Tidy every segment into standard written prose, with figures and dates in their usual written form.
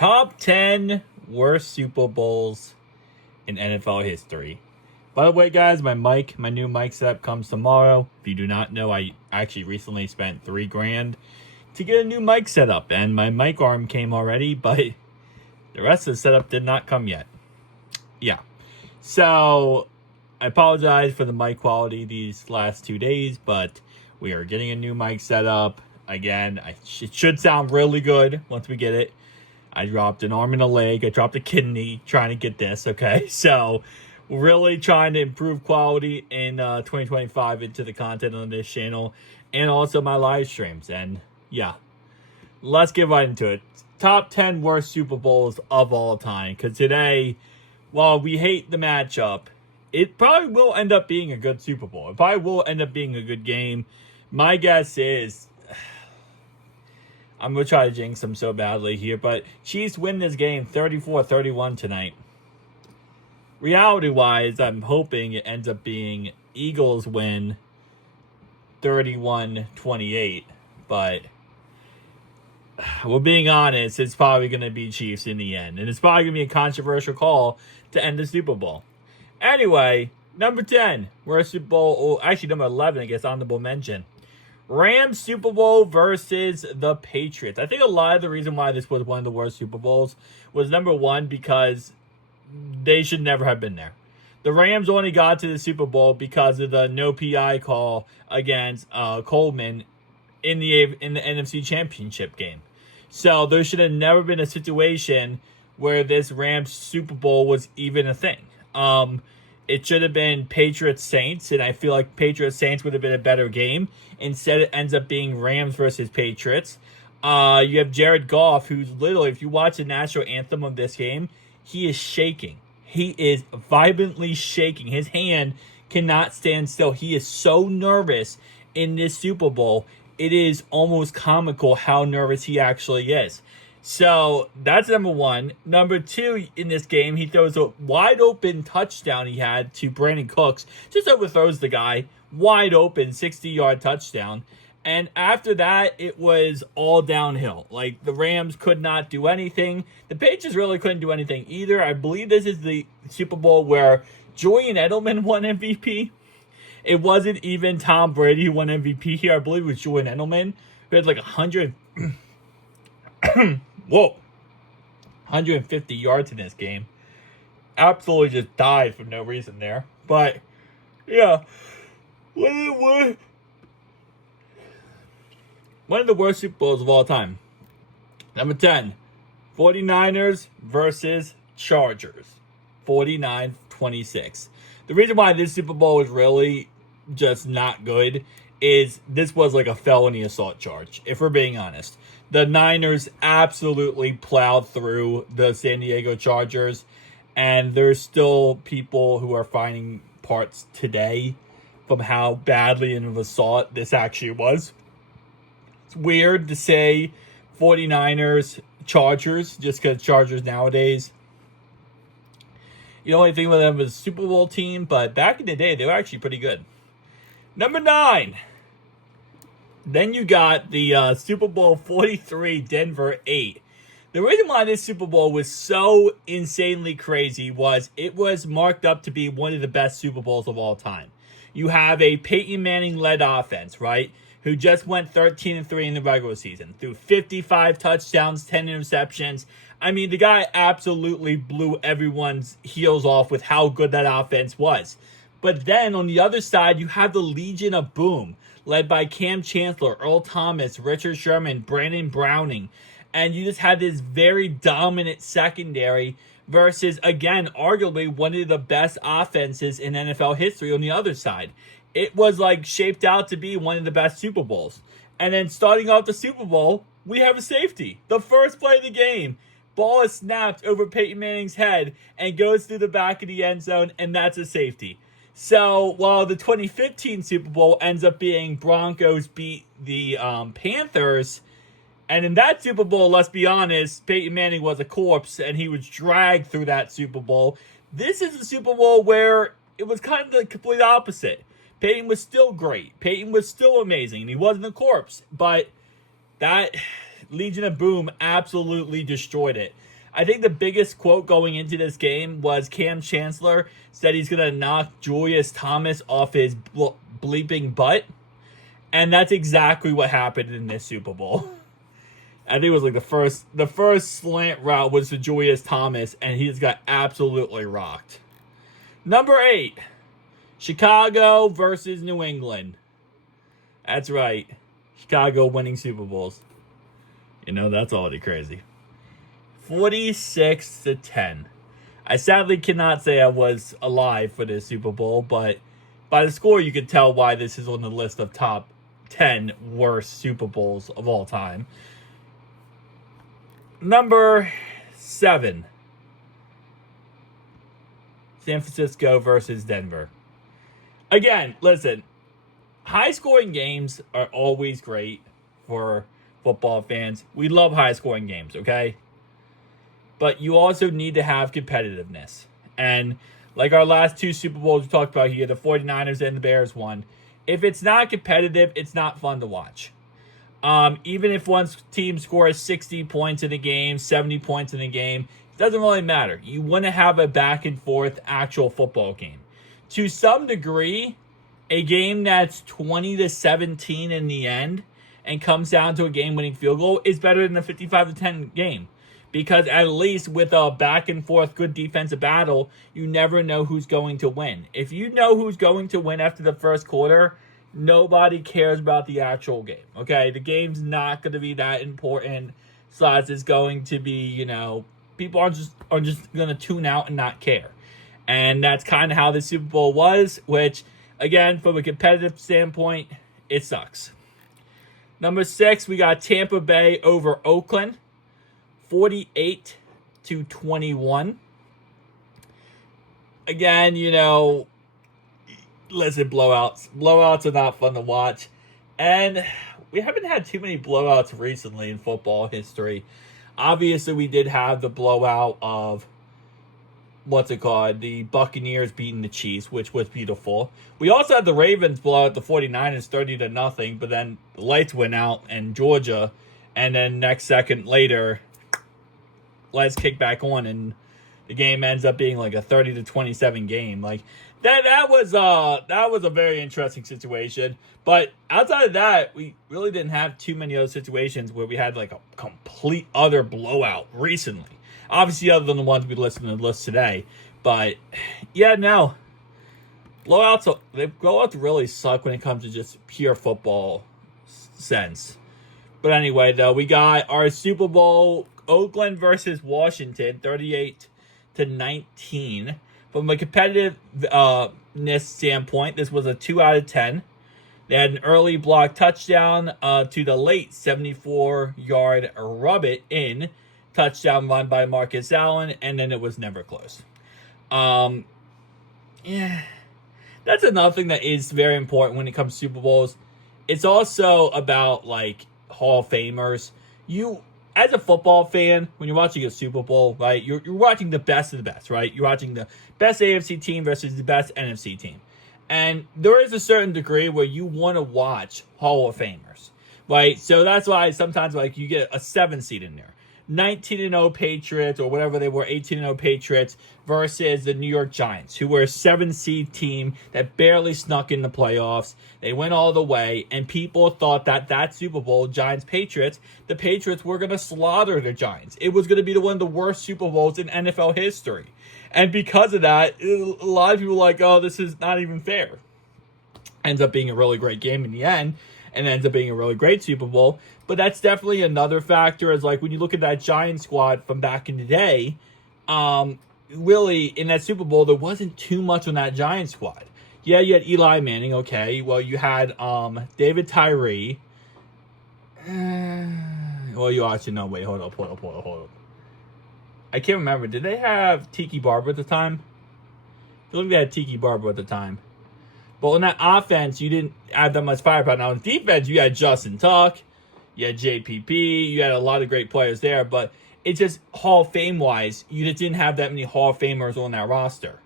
Top 10 worst Super Bowls in NFL history. By the way, guys, my new mic setup comes tomorrow. If you do not know, I actually recently spent $3,000 to get a new mic setup, and my mic arm came already, but the rest of the setup did not come yet. Yeah. So, I apologize for the mic quality these last 2 days, but we are getting a new mic setup. Again, it should sound really good once we get it. I dropped an arm and a leg. I dropped a kidney trying to get this, okay? So, we're really trying to improve quality in 2025 into the content on this channel and also my live streams. And, yeah, let's get right into it. Top 10 worst Super Bowls of all time. Because today, while we hate the matchup, it probably will end up being a good Super Bowl. It probably will end up being a good game. My guess is, I'm going to try to jinx them so badly here, but Chiefs win this game 34-31 tonight. Reality-wise, I'm hoping it ends up being Eagles win 31-28, but we're being honest, it's probably going to be Chiefs in the end, and it's probably going to be a controversial call to end the Super Bowl. Anyway, number 10, worst Super Bowl, or actually number 11, I guess, honorable mention. Rams Super Bowl versus the Patriots. I think a lot of the reason why this was one of the worst Super Bowls was, number one, because they should never have been there. The Rams only got to the Super Bowl because of the no PI call against Coleman in the NFC Championship game. So there should have never been a situation where this Rams Super Bowl was even a thing. It should have been Patriots-Saints, and I feel like Patriots-Saints would have been a better game. Instead, it ends up being Rams versus Patriots. You have Jared Goff, who's literally, if you watch the national anthem of this game, he is shaking. He is violently shaking. His hand cannot stand still. He is so nervous in this Super Bowl. It is almost comical how nervous he actually is. So, that's number one. Number two, in this game, he throws a wide open touchdown he had to Brandon Cooks. Just overthrows the guy. Wide open, 60-yard touchdown. And after that, it was all downhill. Like, the Rams could not do anything. The Patriots really couldn't do anything either. I believe this is the Super Bowl where Julian Edelman won MVP. It wasn't even Tom Brady who won MVP here. I believe it was Julian Edelman, who had like 150 yards in this game. Absolutely just died for no reason there. But, yeah. One of the worst Super Bowls of all time. Number 10. 49ers versus Chargers. 49-26. The reason why this Super Bowl is really just not good is this was like a felony assault charge, if we're being honest. The Niners absolutely plowed through the San Diego Chargers, and there's still people who are finding parts today from how badly of an assault this actually was. It's weird to say 49ers, Chargers, just because Chargers nowadays, you don't only think of them as a Super Bowl team, but back in the day, they were actually pretty good. Number 9. Then you got the Super Bowl 43, Denver 8. The reason why this Super Bowl was so insanely crazy was it was marked up to be one of the best Super Bowls of all time. You have a Peyton Manning-led offense, right, who just went 13-3 in the regular season, threw 55 touchdowns, 10 interceptions. I mean, the guy absolutely blew everyone's heels off with how good that offense was. But then, on the other side, you have the Legion of Boom, led by Cam Chancellor, Earl Thomas, Richard Sherman, Brandon Browning. And you just had this very dominant secondary versus, again, arguably one of the best offenses in NFL history on the other side. It was like shaped out to be one of the best Super Bowls. And then starting off the Super Bowl, we have a safety. The first play of the game. Ball is snapped over Peyton Manning's head and goes through the back of the end zone, and that's a safety. So, while the 2015 Super Bowl ends up being Broncos beat the Panthers, and in that Super Bowl, let's be honest, Peyton Manning was a corpse, and he was dragged through that Super Bowl. This is a Super Bowl where it was kind of the complete opposite. Peyton was still great. Peyton was still amazing, and he wasn't a corpse. But that Legion of Boom absolutely destroyed it. I think the biggest quote going into this game was Cam Chancellor said he's going to knock Julius Thomas off his bleeping butt. And that's exactly what happened in this Super Bowl. I think it was like the first slant route was to Julius Thomas, and he just got absolutely rocked. Number 8, Chicago versus New England. That's right. Chicago winning Super Bowls. That's already crazy. 46-10. I sadly cannot say I was alive for this Super Bowl, but by the score you could tell why this is on the list of top 10 worst Super Bowls of all time. Number 7. San Francisco versus Denver. Again, listen, high-scoring games are always great for football fans. We love high-scoring games, okay? But you also need to have competitiveness. And like our last 2 Super Bowls we talked about here, the 49ers and the Bears won. If it's not competitive, it's not fun to watch. Even if one team scores 60 points in a game, 70 points in a game, it doesn't really matter. You want to have a back-and-forth actual football game. To some degree, a game that's 20-17 in the end and comes down to a game-winning field goal is better than a 55-10 game. Because at least with a back-and-forth good defensive battle, you never know who's going to win. If you know who's going to win after the first quarter, nobody cares about the actual game, okay? The game's not going to be that important. Slots is going to be, people are just going to tune out and not care. And that's kind of how the Super Bowl was, which, again, from a competitive standpoint, it sucks. Number 6, we got Tampa Bay over Oakland. 48-21. Again, listen, blowouts. Blowouts are not fun to watch. And we haven't had too many blowouts recently in football history. Obviously, we did have the blowout of, the Buccaneers beating the Chiefs, which was beautiful. We also had the Ravens blow out the 49ers 30-0, but then the lights went out in Georgia. And then next second later, lights kick back on, and the game ends up being like a 30-27 game. Like that was a very interesting situation. But outside of that, we really didn't have too many other situations where we had like a complete other blowout recently. Obviously, other than the ones we listed in the list today. But yeah, no. Blowouts really suck when it comes to just pure football sense. But anyway, though, we got our Super Bowl, Oakland versus Washington, 38-19. From a competitiveness standpoint, this was a 2 out of 10. They had an early block touchdown to the late 74-yard rub it in touchdown run by Marcus Allen, and then it was never close. Yeah, that's another thing that is very important when it comes to Super Bowls. It's also about like Hall of Famers. You, as a football fan, when you're watching a Super Bowl, right, you're watching the best of the best, right? You're watching the best AFC team versus the best NFC team. And there is a certain degree where you want to watch Hall of Famers, right? So that's why sometimes like you get a 7 seed in there. 19-0 Patriots, or whatever they were, 18-0 Patriots versus the New York Giants, who were a 7-seed team that barely snuck in the playoffs. They went all the way, and people thought that Super Bowl, Giants-Patriots, the Patriots were going to slaughter the Giants. It was going to be one of the worst Super Bowls in NFL history. And because of that, a lot of people were like, oh, this is not even fair. Ends up being a really great game in the end, and ends up being a really great Super Bowl. But that's definitely another factor, is like when you look at that Giants squad from back in the day, really in that Super Bowl, there wasn't too much on that Giants squad. Yeah, you had Eli Manning, okay. Well, you had David Tyree. Well, you actually, no, wait, hold up. I can't remember. Did they have Tiki Barber at the time? I feel like they had Tiki Barber at the time. But on that offense, you didn't have that much firepower. Now, on defense, you had Justin Tuck, you had JPP, you had a lot of great players there. But it's just Hall of Fame-wise, you just didn't have that many Hall of Famers on that roster.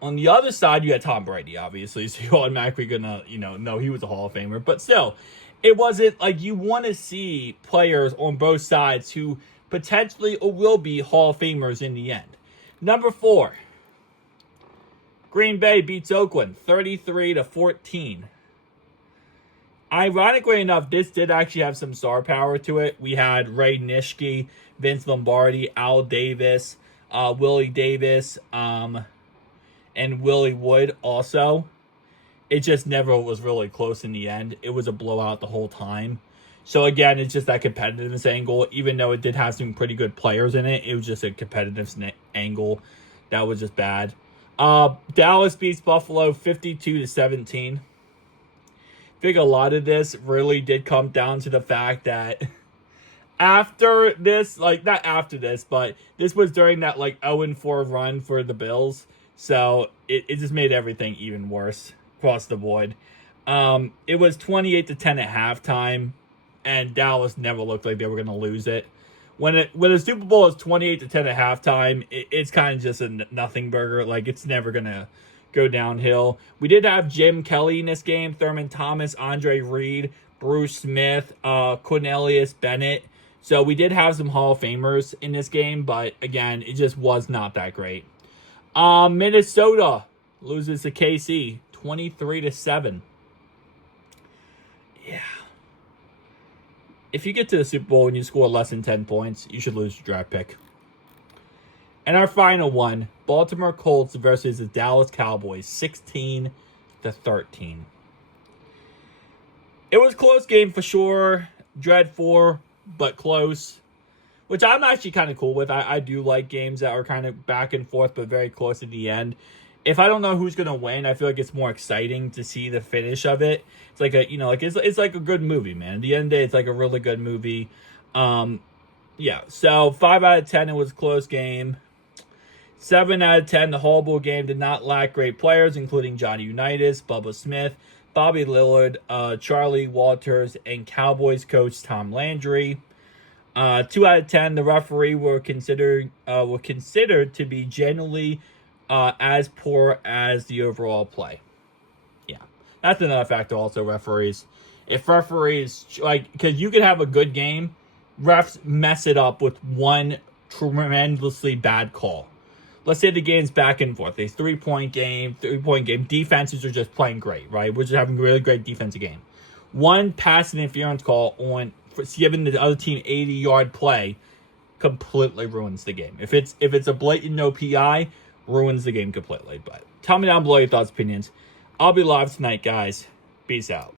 On the other side, you had Tom Brady, obviously. So you're automatically going to, know he was a Hall of Famer. But still, it wasn't like you want to see players on both sides who potentially or will be Hall of Famers in the end. Number 4, Green Bay beats Oakland 33-14. Ironically enough, this did actually have some star power to it. We had Ray Nitschke, Vince Lombardi, Al Davis, Willie Davis, and Willie Wood also. It just never was really close in the end. It was a blowout the whole time. So again, it's just that competitiveness angle. Even though it did have some pretty good players in it, it was just a competitiveness angle that was just bad. Dallas beats Buffalo 52-17. I think a lot of this really did come down to the fact that after this, like not after this, but this was during that like 0-4 run for the Bills. So it just made everything even worse across the board. It was 28-10 at halftime, and Dallas never looked like they were going to lose it. When a Super Bowl is 28-10 at halftime, it's kind of just a nothing burger. Like it's never going to go downhill. We did have Jim Kelly in this game, Thurman Thomas, Andre Reed, Bruce Smith, Cornelius Bennett. So we did have some Hall of Famers in this game, but again, it just was not that great. Minnesota loses to KC 23-7. Yeah. If you get to the Super Bowl and you score less than 10 points, you should lose your draft pick. And our final one, Baltimore Colts versus the Dallas Cowboys, 16-13. It was a close game for sure. Dreadful, but close. Which I'm actually kind of cool with. I do like games that are kind of back and forth, but very close at the end. If I don't know who's gonna win, I feel like it's more exciting to see the finish of it. It's like it's like a good movie, man. At the end of the day, it's like a really good movie. Yeah. So 5 out of 10, it was a close game. 7 out of 10, the Hall Bowl game did not lack great players, including Johnny Unitas, Bubba Smith, Bobby Lillard, Charlie Walters, and Cowboys coach Tom Landry. 2 out of 10, the referee were considered to be generally as poor as the overall play. Yeah, that's another factor. Also, referees. If referees because you could have a good game, refs mess it up with one tremendously bad call. Let's say the game's back and forth. A 3-point game. Defenses are just playing great, right? We're just having a really great defensive game. One pass interference call giving the other team 80-yard play completely ruins the game. If it's a blatant no PI, ruins the game completely. But tell me down below your thoughts, opinions. I'll be live tonight, guys. Peace out.